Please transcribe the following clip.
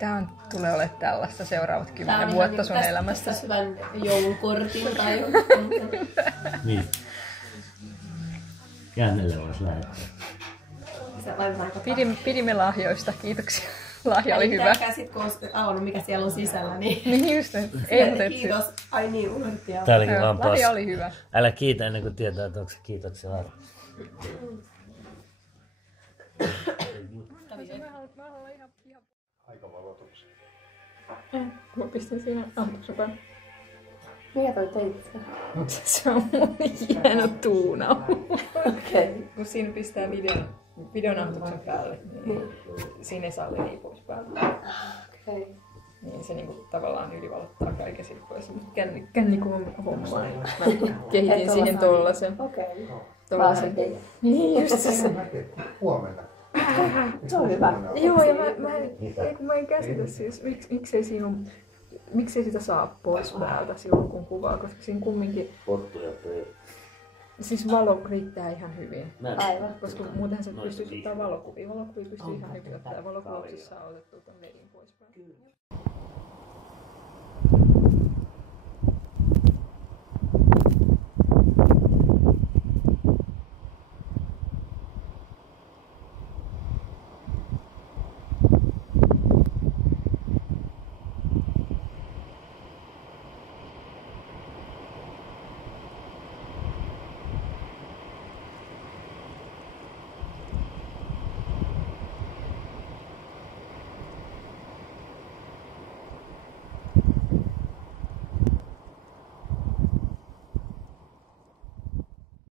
Tämä tulee olemaan tällaista seuraavat 10 vuotta sun elämässä. Tästä hyvän joulukortin tai Niin. Kännelle voisi lähettää. Pidimme lahjoista, kiitoksia. Lahja oli hyvä. Sit kun olisit avannut mikä siellä on sisällä, niin... Niin just, ei mutta kiitos. Ai niin, unohdettiin. Tää olikin vaan paska. Lahja oli hyvä. Älä kiitä ennen kuin tietää, että onko se kiitoksia lahja. Aika valotuksia. Mä pistän siinä ampusopaan. Mikä toi teit? Se on mun hieno tuuna. Okei. Kun siinä pistää videonauhoituksen päälle, niin siinä ei saa leviä pois päältä. Okei. Niin se niinku tavallaan ylivalottaa kaiken sit pois. Kännikuvan hommaa. Mä kehitin siihen tollasen. Okei. Tollasen. Niin just se. Huomenna. Se on hyvä. Joo, ja mä en käsitä siis, miksei sitä saa pois päältä silloin kun kuvaa, koska siinä kumminkin siis valo riittää ihan hyvin. Aivan. Koska muutenhan sä pystyt ottaa valokuvia. Valokuvia pystyy ihan hyvin ottaa. Valokuvauksissa saa otettua ton vedin pois päältä.